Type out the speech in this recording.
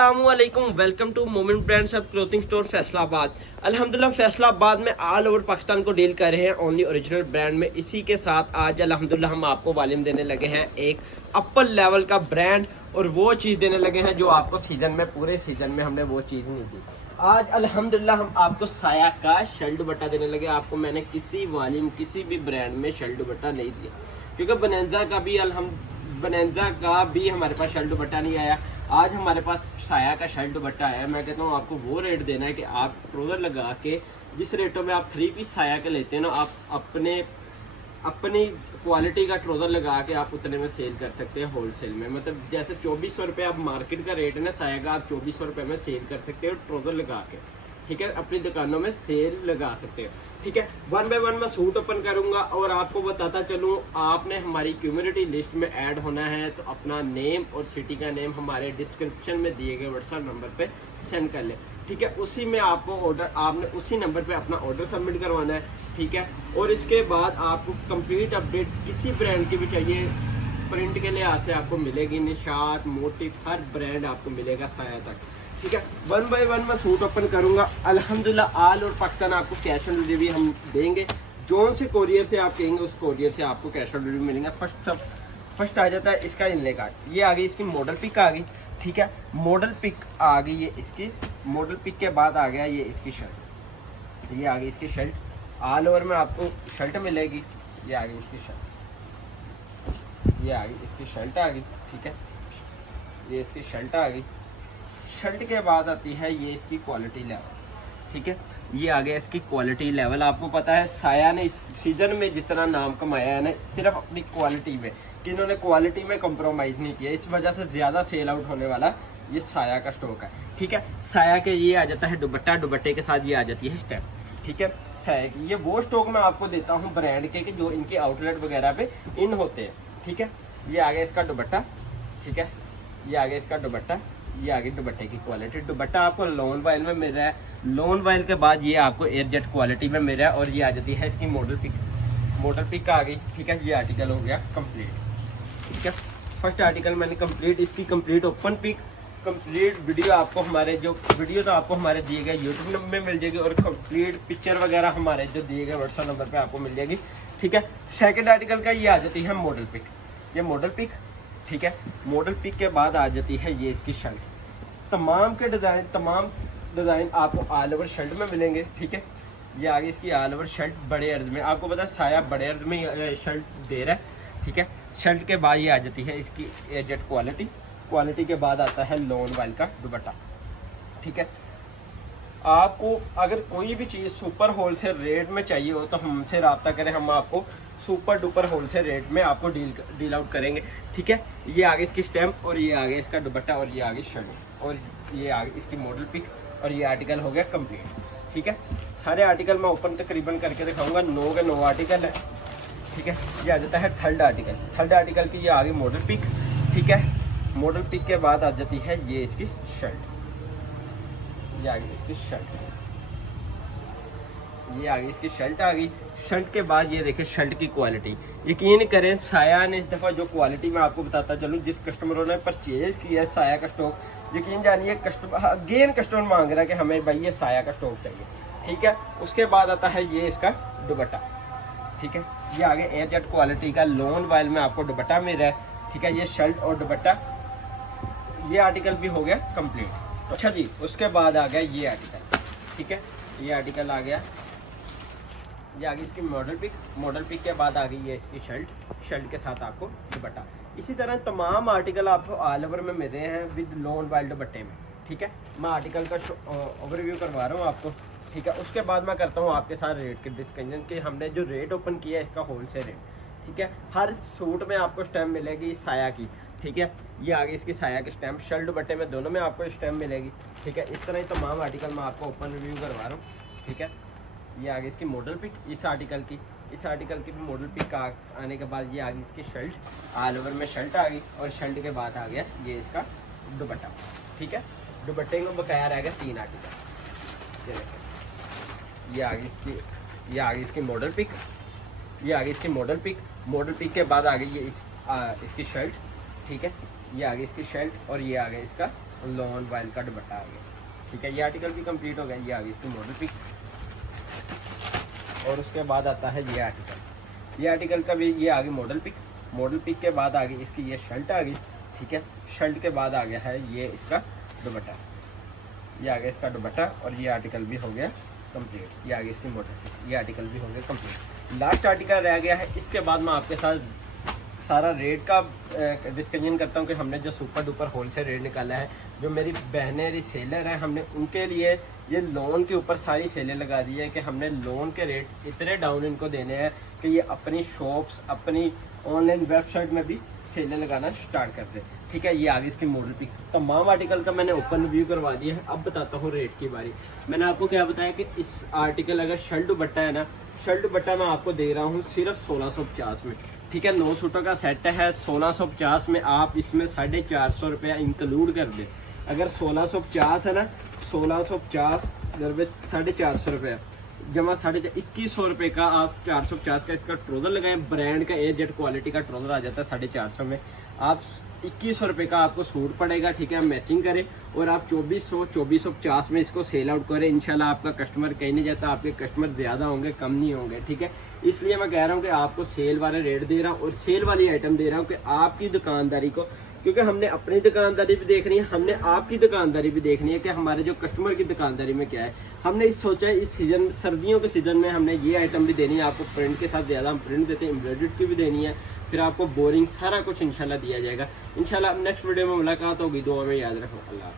अस्सलामुअलैकुम, welcome to moment brands of clothing store Faisalabad. अल्हम्दुलिल्लाह फैसलाबाद में ऑल ओवर पाकिस्तान को डील कर रहे हैं ओनली ओरिजिनल ब्रांड में। इसी के साथ आज अल्हम्दुलिल्लाह हम आपको वालिम देने लगे हैं एक अपर लेवल का ब्रांड, और वो चीज़ देने लगे हैं जो आपको सीजन में, पूरे सीजन में हमने वो चीज़ नहीं दी। आज अल्हम्दुलिल्लाह हम आपको साया का शर्ट दुपट्टा देने लगे। आपको मैंने किसी वालिम किसी भी ब्रांड में शर्ट दुपट्टा नहीं दिया, क्योंकि बनैंजा का भी हमारे पास शर्ट दुपट्टा नहीं आया। आज हमारे पास साया का शर्ट दुपट्टा है। मैं कहता हूँ आपको वो रेट देना है कि आप ट्राउजर लगा के जिस रेटों में आप 3 पीस साया के लेते हैं ना, आप अपनी क्वालिटी का ट्राउजर लगा के आप उतने में सेल कर सकते हैं होलसेल में। मतलब जैसे 2400 रुपये आप मार्केट का रेट है ना साया का, आप 2400 रुपये में सेल कर सकते हो ट्राउजर लगा के, ठीक है। अपनी दुकानों में सेल लगा सकते हो, ठीक है। 1 बाय 1 मैं सूट ओपन करूंगा और आपको बताता चलूँ, आपने हमारी कम्युनिटी लिस्ट में ऐड होना है तो अपना नेम और सिटी का नेम हमारे डिस्क्रिप्शन में दिए गए व्हाट्सएप नंबर पे सेंड कर ले, ठीक है। उसी में आपको आपने उसी नंबर पे अपना ऑर्डर सबमिट करवाना है, ठीक है। और इसके बाद आपको कंप्लीट अपडेट किसी ब्रांड की भी चाहिए, प्रिंट के लिहाज से आपको मिलेगी, निशात मोटिव हर ब्रांड आपको मिलेगा साया तक, ठीक है। 1 बाय 1 मैं सूट ओपन करूंगा। अल्हम्दुलिल्लाह ऑल और पाकिस्तान आपको कैश ऑन डिलीवरी हम देंगे। जोन से कोरियर से आप कहेंगे उस कोरियर से आपको कैश ऑन डिलीवरी मिलेगा। फर्स्ट आ जाता है इसका इनले कार्ड। ये आ गई इसकी मॉडल पिक आ गई, ठीक है। मॉडल पिक आ गई ये इसकी। मॉडल पिक के बाद आ गया ये इसकी शर्ट। ये आ गई इसकी शर्ट, ऑल ओवर में आपको शर्ट मिलेगी। ये आ गई इसकी शर्ट, ये आ गई इसकी शर्ट आ गई, ठीक है। ये इसकी शर्ट आ गई। शर्ट के बाद आती है ये इसकी क्वालिटी लेवल, ठीक है। ये आ गया इसकी क्वालिटी लेवल। आपको पता है साया ने इस सीजन में जितना नाम कमाया है ना, सिर्फ अपनी क्वालिटी में, कि इन्होंने क्वालिटी में कंप्रोमाइज़ नहीं किया। इस वजह से ज़्यादा सेल आउट होने वाला ये साया का स्टॉक है, ठीक है। साया के ये आ जाता है दुपट्टा, दुपट्टे के साथ ये आ जाती है स्टेप, ठीक है। साया की ये वो स्टॉक मैं आपको देता हूँ ब्रांड के कि जो इनके आउटलेट वगैरह पे इन होते हैं, ठीक है। ये आ गया इसका दुपट्टा, ठीक है। ये आ गया इसका दुपट्टा। ये आगे दुपट्टे की क्वालिटी, दुपट्टा आपको लोन वाइल में मिल रहा है। लोन वाइल के बाद ये आपको एयरजेट क्वालिटी में मिल रहा है। और ये आ जाती है इसकी मॉडल पिक। मॉडल पिक आ गई, ठीक है। ये आर्टिकल हो गया कंप्लीट, ठीक है। फर्स्ट आर्टिकल मैंने कंप्लीट, इसकी complete open pic, complete video आपको हमारे जो वीडियो तो आपको हमारे दिए गए यूट्यूब नंबर में मिल जाएगी, और कंप्लीट पिक्चर वगैरह हमारे जो दिए गए व्हाट्सएप नंबर पे आपको मिल जाएगी, ठीक है। सेकंड आर्टिकल का ये आ जाती है मॉडल पिक। ये मॉडल पिक, ठीक है। मॉडल पिक के बाद आ जाती है ये इसकी शर्ट। तमाम डिज़ाइन आपको ऑल ओवर शर्ट में मिलेंगे, ठीक है। ये आगे इसकी ऑल ओवर शर्ट बड़े अर्ज में, आपको पता है साया बड़े अर्ज में शर्ट दे रहा है, ठीक है। शर्ट के बाद ये आ जाती है इसकी एयरजेट क्वालिटी। क्वालिटी के बाद आता है लोन वाइल का दुपट्टा, ठीक है। आपको अगर कोई भी चीज़ सुपर होलसेल रेट में चाहिए हो तो हमसे रब्ता करें, हम आपको सुपर डुपर होलसेल रेट में आपको डील आउट करेंगे, ठीक है। ये आगे इसकी स्टैम्प, और ये आगे इसका दुपट्टा, और ये आगे शर्ट, और ये आगे इसकी मॉडल पिक, और ये आर्टिकल हो गया कंप्लीट, ठीक है। सारे आर्टिकल मैं ओपन तकरीबन करके दिखाऊंगा। 9 के 9 आर्टिकल है, ठीक है। ये आ जाता है थर्ड आर्टिकल। थर्ड आर्टिकल की ये आगे मॉडल पिक, ठीक है। मॉडल पिक के बाद आ जाती है ये इसकी शर्ट। ये आ गई इसकी शर्ट, ये आ गई इसकी शर्ट आ गई। शर्ट के बाद ये देखें शर्ट की क्वालिटी, यकीन करें साया ने इस दफ़ा जो क्वालिटी मैं आपको बताता चलूँ, जिस कस्टमरों ने परचेज किया है साया का स्टॉक, यकीन जानिए अगेन कस्टमर मांग रहा है कि हमें भाई ये साया का स्टॉक चाहिए, ठीक है। उसके बाद आता है ये इसका दुपट्टा, ठीक है। ये आगे एयरजेट क्वालिटी का लोन वाइल में आपको दुपट्टा मिल रहा है, ठीक है। ये शर्ट और दुपट्टा, ये आर्टिकल भी हो गया कंप्लीट। अच्छा जी, उसके बाद आ गया ये आर्टिकल, ठीक है। ये आर्टिकल आ गया, ये आ गई इसकी मॉडल पिक। मॉडल पिक के बाद आ गई ये इसकी शर्ट, शर्ट के साथ आपको दुपट्टा। इसी तरह तमाम आर्टिकल आपको ऑल ओवर में मिल रहे हैं विद लोन वाइल दुपट्टे में, ठीक है। मैं आर्टिकल का ओवरव्यू करवा रहा हूँ आपको, ठीक है। उसके बाद मैं करता हूँ आपके साथ रेट के डिस्कशन कि हमने जो रेट ओपन किया है इसका होलसेल रेट, ठीक है। हर सूट में आपको स्टैम्प मिलेगी साया की, ठीक है। ये आगे इसकी साया की स्टैम्प, शर्ट दुपट्टे में दोनों में आपको स्टैम्प मिलेगी, ठीक है। इस तरह ही तमाम आर्टिकल मैं आपको ओपन रिव्यू करवा रहा हूँ, ठीक है। ये आगे इसकी मॉडल पिक, इस आर्टिकल की भी मॉडल पिक आने के बाद ये आगे इसकी शर्ट, ऑल ओवर में शर्ट आ गई, और शर्ट के बाद आ गया ये इसका दुपट्टा, ठीक है। दुपट्टे को बकाया रह गया 3 आर्टिकल। ये आगे इसकी मॉडल पिक, ये आगे इसकी मॉडल पिक। मॉडल पिक के बाद आ गई ये इसकी शर्ट, ठीक है। ये आगे इसकी शर्ट, और ये आगे इसका लॉन वाइल का दुपट्टा आ गया। ठीक है, ये आर्टिकल भी कंप्लीट हो गया। ये आ गई इसकी मॉडल पिक, और उसके बाद आता है ये आर्टिकल। ये आर्टिकल का भी ये आ गई मॉडल पिक। मॉडल पिक के बाद आ गई इसकी ये शर्ट आ गई। ठीक है, शर्ट के बाद आ गया है ये इसका दुपट्टा। ये आ गया इसका दुपट्टा, और ये आर्टिकल भी हो गया कंप्लीट। ये आ गई इसकी मॉडल पिक, ये आर्टिकल भी हो गया कंप्लीट। लास्ट आर्टिकल रह गया है। इसके बाद मैं आपके साथ सारा रेट का डिस्कशन करता हूँ कि हमने जो सुपर डुपर होलसेल रेट निकाला है, जो मेरी बहनें रिसेलर हैं, हमने उनके लिए ये लोन के ऊपर सारी सेलें लगा दी है कि हमने लोन के रेट इतने डाउन इनको देने हैं कि ये अपनी शॉप्स, अपनी ऑनलाइन वेबसाइट में भी सेलें लगाना स्टार्ट कर दे। ठीक है, ये आगे इसकी मॉडल पिक। तमाम आर्टिकल का मैंने ओपन रिव्यू करवा दिया है। अब बताता हूँ रेट की बारी। मैंने आपको क्या बताया कि इस आर्टिकल अगर शर्ट दुपट्टा है ना, शर्ट दुपट्टा मैं आपको दे रहा हूँ सिर्फ 1650 में। ठीक है, 9 सूटों का सेट है। 1650 में आप इसमें 450 रुपया इंक्लूड कर दे। अगर 1650 है ना, 1650 450 रुपया जमा 2100 रुपये का आप 450 का इसका ट्रोज़र लगाएं। ब्रांड का एजेड क्वालिटी का ट्रोज़र आ जाता है 450 में। आप 2100 रुपये का आपको सूट पड़ेगा। ठीक है, मैचिंग करें और आप 2450 में इसको सेल आउट करें। इंशाल्लाह आपका कस्टमर कहीं नहीं जाता, आपके कस्टमर ज़्यादा होंगे, कम नहीं होंगे। ठीक है, इसलिए मैं कह रहा हूँ कि आपको सेल वाले रेट दे रहा हूँ और सेल वाली आइटम दे रहा हूँ कि आपकी दुकानदारी को, क्योंकि हमने अपनी दुकानदारी भी देखनी है, हमने आपकी दुकानदारी भी देखनी है कि हमारे जो कस्टमर की दुकानदारी में क्या है। हमने सोचा है इस सीज़न, सर्दियों के सीज़न में हमने ये आइटम भी देनी है आपको। प्रिंट के साथ ज़्यादा हम प्रिंट देते हैं, एम्ब्रॉयडर्ड की भी देनी है, फिर आपको बोरिंग सारा कुछ इंशाल्लाह दिया जाएगा। इंशाल्लाह नेक्स्ट वीडियो में मुलाकात होगी। दुआ में याद रखो। अल्लाह।